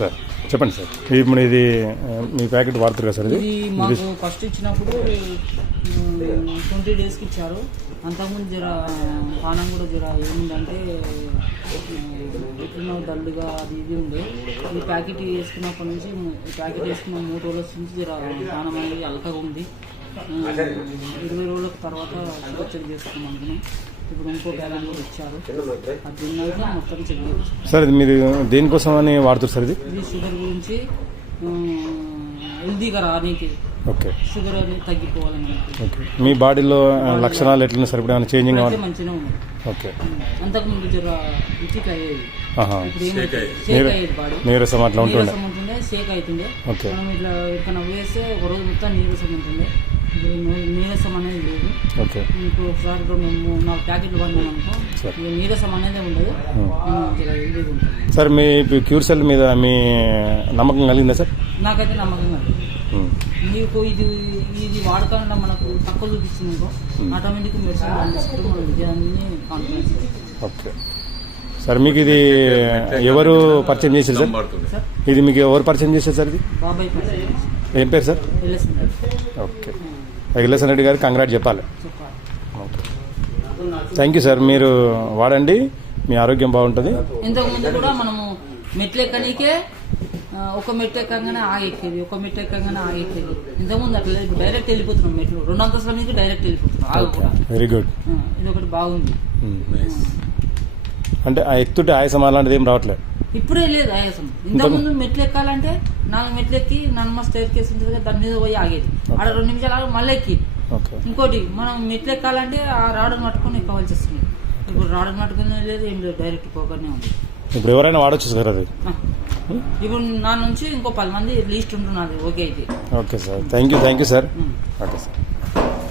Sir చెప్పండి sir. ఇప్పుడు ఇది మీ ప్యాకెట్ వాడుతారు కదా సార్ ఇది? మాకు ఫస్ట్ ఇచ్చినప్పుడు ట్వంటీ డేస్కి ఇచ్చారు. అంతకుముందు జర పానం కూడా జర ఏముందంటే ఎట్లనో డల్గా అది ఇది ఉండే ఈ ప్యాకెట్ వేసుకున్నప్పటి నుంచి ఈ ప్యాకెట్ వేసుకున్న మూడు రోజుల నుంచి జర పానం అనేది అలకగా ఉంది. ఇరవై రోజుల తర్వాత చెక్ చేసుకున్నాం ఇప్పుడు ఇంకో బ్యాలెన్స్ కూడా ఇచ్చారు అది తిన్నాక మొత్తం చెక్ చేస్తాం సార్ ఇది మీరు దేనికోసం అని వాడుతారు సార్ ఇది? ఇది షుగర్ గురించి హెల్దీగా రానీకి ఓకే. షుగర్ అనేది తగ్గిపోవాలని. ఓకే. మీ బాడీలో ఆ, లక్షణాలు ఎట్లున్నాయి సార్? ఇప్పుడు ఏమైనా చేంజింగ్ కావాలి మంచిగా ఉంది. ఓకే. అంతకుముందు జర ఇచ్చిక అయ్యేది. ఆహా. ఇప్పుడు ఏమైతే షేక్ నీర- అయ్యేది బాడీ. నీరసం అట్లా ఉంటుండే. నీరసం ఉంటుండే షేక్ అవుతుండే. ఓకే. మనం ఇట్లా ఇక్కడ వేస్తే ఒక రోజు మొత్తం నీరసం ఉంటుండే. నీరసం అనేది లేదు. ఓకే. ఇప్పుడు ఒకసారి రెండు నాలుగు ప్యాకెట్లు పడినాం అనుకో నీరసం అనేది ఉండదు. సార్ మీ క్యూర్ సెల్ మీద మీ నమ్మకం కలిగిందా సార్? నాకైతే ఉంది. ఉమ్. మీకు ఇది ఇది వాడకుండా మనకు తక్కువ చూపిస్తుంది అనుకో ఆటోమేటిక్ మెడిసిన్ పండిస్తూ మనం విజయాన్ని కాన్ఫిడెన్స్ ఓకే. సార్ మీకు ఇది ఎవరు పరిచయం చేశారు సార్? ఇది మీకు ఎవరు పరిచయం చేశారు సార్ ఇది? బాబాయ్ ఏం పేరు సార్? ఓకే. అఖిలేశన్ రెడ్డి గారికి కంగ్రాట్ చెప్పాలి. Thank you sir. మీరు వాడండి. మీ ఆరోగ్యం బాగుంటుంది. ఇంతకు ముందు కూడా మనము మెట్లు ఎక్కనీకే ఒక మెట్టు ఎక్కగానే ఆగెక్కేది ఒక మెట్టు ఎక్కగానే ఆగెక్కేది. ఇంతకుముందు అట్లా లేదు. డైరెక్ట్ వెళ్ళిపోతున్నాం మెట్లు. రెండు అంతస్తుల నుంచి డైరెక్ట్ వెళ్ళిపోతున్నాం. ఆగకుండా. Very good. ఇది ఒకటి బాగుంది. అంటే ఆ ఎత్తుటి ఆయాసం అలాంటిది ఏం రావట్లేదు. ఇప్పుడే లేదు ఆయాసం. ఇంతకుముందు మెట్లు ఎక్కాలంటే నాలుగు మెట్లు ఎక్కి నన్మ స్టేర్ కేసు ఉంటుంది కదా దాని మీద పోయి ఆగేది. ఆడ రెండు నిమిషాలు ఆగి మళ్ళీ ఎక్కి. ఇంకోటి మనం మెట్లు ఎక్కాలంటే ఆ రాడును పట్టుకొని ఎక్కవలసి వస్తుంది. ఇప్పుడు రాడును పట్టుకుని లేదు ఏం లేదు డైరెక్ట్ పోకనే ఉంది. ఇప్పుడు ఎవరైనా వాడచ్చు సార్ అది. ఇప్పుడు నా నుంచి ఇంకో పది మంది లీస్ట్ ఉంటున్నది ఓకే అయితే. Okay sir. Thank you thank you sir. Okay sir.